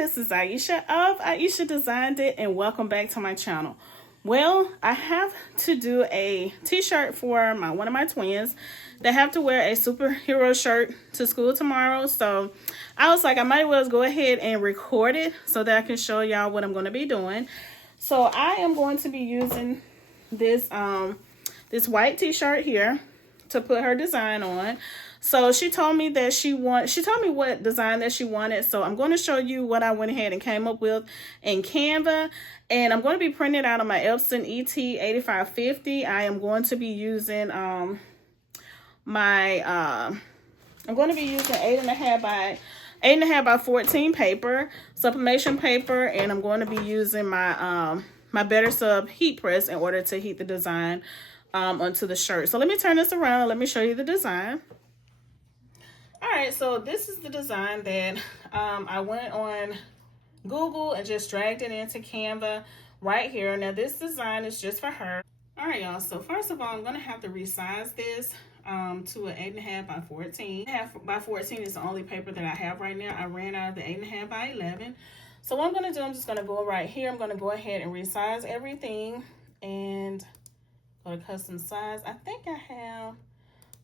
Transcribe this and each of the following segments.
this is Ieasha of Ieasha Designed It, and welcome back to my channel. Well, I have to do a t-shirt for one of my twins. They have to wear a superhero shirt to school tomorrow, so I was like, I might as well go ahead and record it so that I can show y'all what I'm going to be doing. So I am going to be using this this white t-shirt here to put her design on. So she told me that she told me what design that she wanted. So I'm going to show you what I went ahead and came up with in Canva. And I'm going to be printing out on my Epson ET8550. I am going to be using I'm going to be using 8.5 by 14 paper, sublimation paper, and I'm going to be using my my Better Sub heat press in order to heat the design onto the shirt. So let me turn this around and let me show you the design. Alright, so this is the design that I went on Google and just dragged it into Canva right here. Now this design is just for her. Alright y'all, so first of all, I'm going to have to resize this to an 8.5 by 14. 8.5 by 14 is the only paper that I have right now. I ran out of the 8.5 by 11. So what I'm going to do, I'm just going to go right here. I'm going to go ahead and resize everything and go to custom size. I think I have...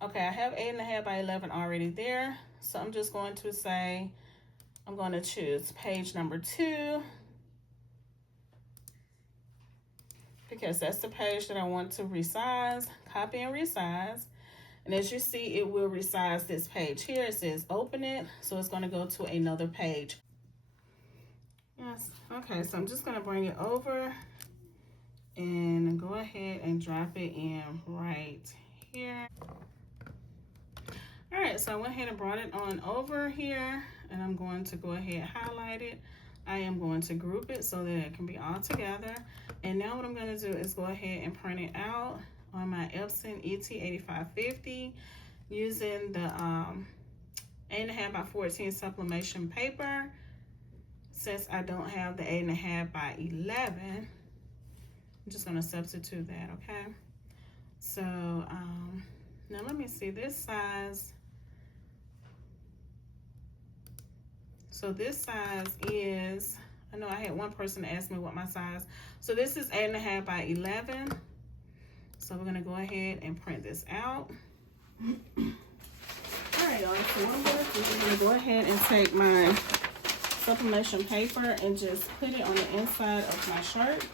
Okay, I have 8.5 by 11 already there. So I'm just going to say, I'm going to choose page number 2. Because that's the page that I want to resize. Copy and resize. And as you see, it will resize this page here. It says open it. So it's going to go to another page. Yes. Okay, so I'm just going to bring it over and go ahead and drop it in right here. All right, so I went ahead and brought it on over here, and I'm going to go ahead and highlight it. I am going to group it so that it can be all together. And now what I'm going to do is go ahead and print it out on my Epson ET8550 using the 8.5 by 14 sublimation paper. Since I don't have the 8.5 by 11, I'm just going to substitute that, okay? So now let me see this size. So this size is, I know I had one person ask me what my size. So this is 8.5 by 11. So we're gonna go ahead and print this out. All right, y'all, so what I'm gonna do is I'm gonna go ahead and take my sublimation paper and just put it on the inside of my shirt.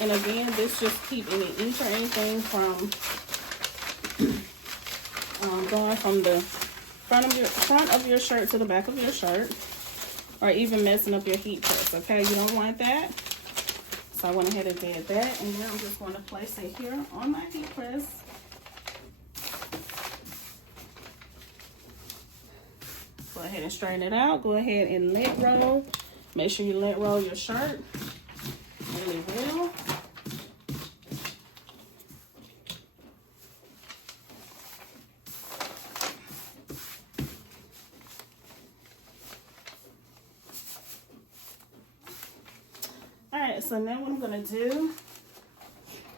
And again, this just keep any ink or anything from going from the front of your shirt to the back of your shirt, or even messing up your heat press. Okay, you don't want that. So I went ahead and did that, and now I'm just going to place it here on my heat press. Go ahead and straighten it out. Go ahead and lint roll. Make sure you lint roll your shirt really well. Alright, so now what I'm going to do,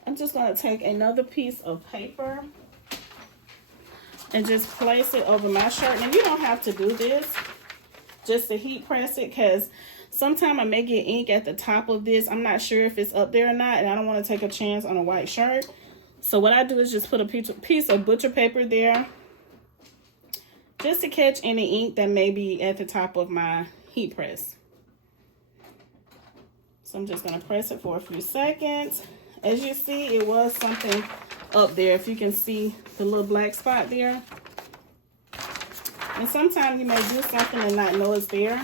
I'm just going to take another piece of paper and just place it over my shirt. Now you don't have to do this just to heat press it, because sometimes I may get ink at the top of this. I'm not sure if it's up there or not, and I don't want to take a chance on a white shirt. So what I do is just put a piece of butcher paper there just to catch any ink that may be at the top of my heat press. So I'm just going to press it for a few seconds. As you see, it was something up there. If you can see the little black spot there. And sometimes you may do something and not know it's there.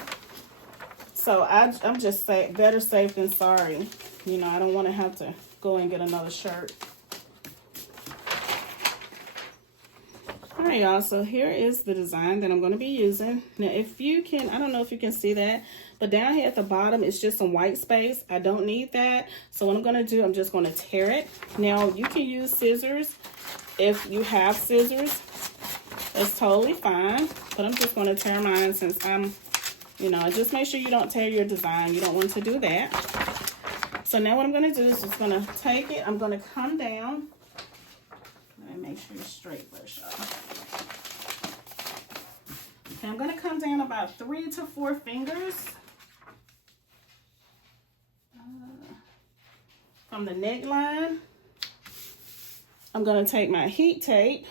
So I'm just saying, better safe than sorry. You know, I don't want to have to go and get another shirt. Alright y'all, so here is the design that I'm going to be using. Now if you can, I don't know if you can see that, but down here at the bottom it's just some white space. I don't need that. So what I'm going to do, I'm just going to tear it. Now you can use scissors if you have scissors. That's totally fine. But I'm just going to tear mine since I'm, you know, just make sure you don't tear your design. You don't want to do that. So now what I'm going to do is just going to take it. I'm going to come down. Let me make sure it's straight first, y'all. Okay, I'm going to come down about 3 to 4 fingers from the neckline. I'm going to take my heat tape.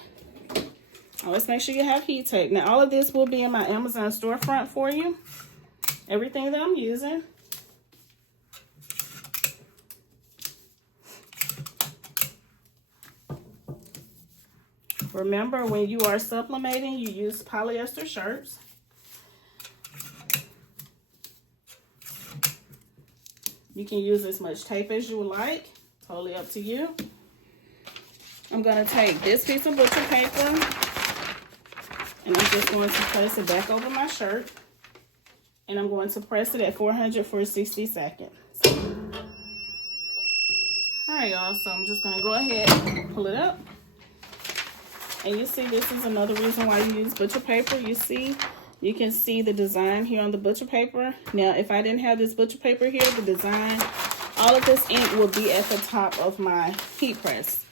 Let's make sure you have heat tape. Now, all of this will be in my Amazon storefront for you. Everything that I'm using. Remember, when you are sublimating, you use polyester shirts. You can use as much tape as you would like. Totally up to you. I'm going to take this piece of butcher paper and I'm just going to place it back over my shirt. And I'm going to press it at 400 for 60 seconds. Alright, y'all, so I'm just going to go ahead and pull it up. And you see, this is another reason why you use butcher paper. You see, you can see the design here on the butcher paper. Now, if I didn't have this butcher paper here, the design, all of this ink will be at the top of my heat press.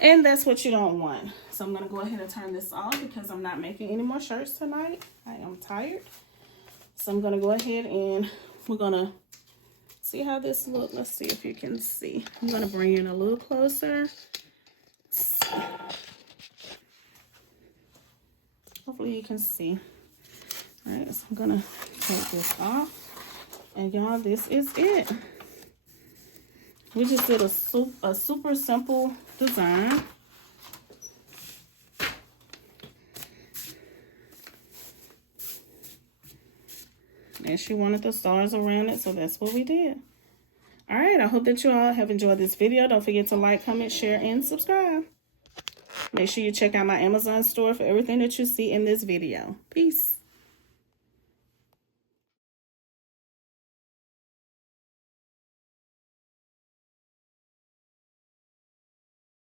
And that's what you don't want. So I'm going to go ahead and turn this off because I'm not making any more shirts tonight. I am tired. So I'm going to go ahead and we're going to see how this looks. Let's see if you can see. I'm going to bring it a little closer. Hopefully you can see. All right, so I'm going to take this off. And y'all, this is it. We just did a super simple design. And she wanted the stars around it, so that's what we did. All right, I hope that you all have enjoyed this video. Don't forget to like, comment, share, and subscribe. Make sure you check out my Amazon store for everything that you see in this video. Peace.